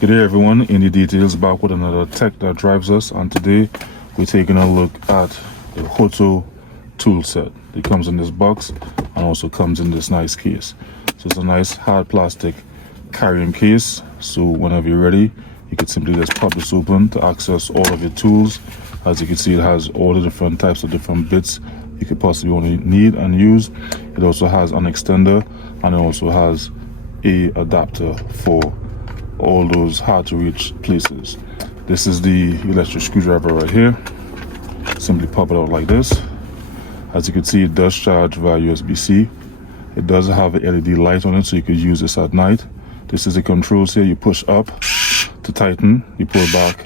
Good day everyone, Indie Details back with another tech that drives us, and today we're taking a look at the HOTO tool set. It comes in this box and also comes in this nice case. So it's a nice hard plastic carrying case, so whenever you're ready you can simply just pop this open to access all of your tools. As you can see, it has all the different types of different bits you could possibly only need and use. It also has an extender and it also has a adapter for all those hard to reach places. This is the electric screwdriver right here. Simply pop it out like this. As you can see, it does charge via USB-C. It does have a LED light on it, so you could use this at night. This is the controls here. You push up to tighten, you pull back,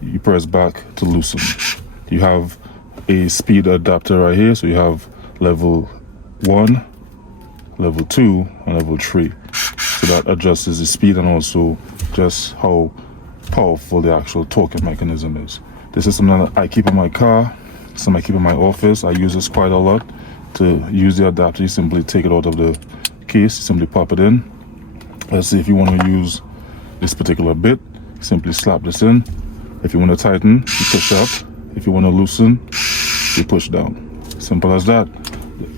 you press back to loosen. You have a speed adapter right here, so you have level 1, level 2, and level 3. So that adjusts the speed and also just how powerful the actual torquing mechanism is. This is something that I keep in my car, something I keep in my office. I use this quite a lot. To use the adapter, you simply take it out of the case, simply pop it in. Let's see, if you want to use this particular bit, simply slap this in. If you want to tighten, you push up. If you want to loosen, you push down. Simple as that.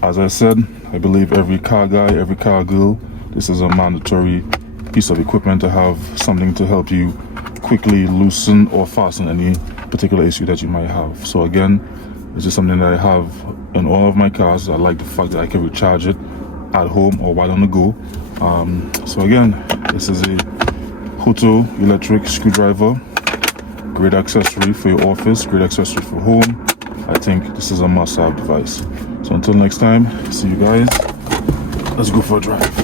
As I said, I believe every car guy, every car girl, this is a mandatory piece of equipment to have, something to help you quickly loosen or fasten any particular issue that you might have. So again, this is something that I have in all of my cars. I like the fact that I can recharge it at home or while on the go. So again, this is a HOTO electric screwdriver. Great accessory for your office, great accessory for home. I think this is a must-have device. So until next time, see you guys. Let's go for a drive.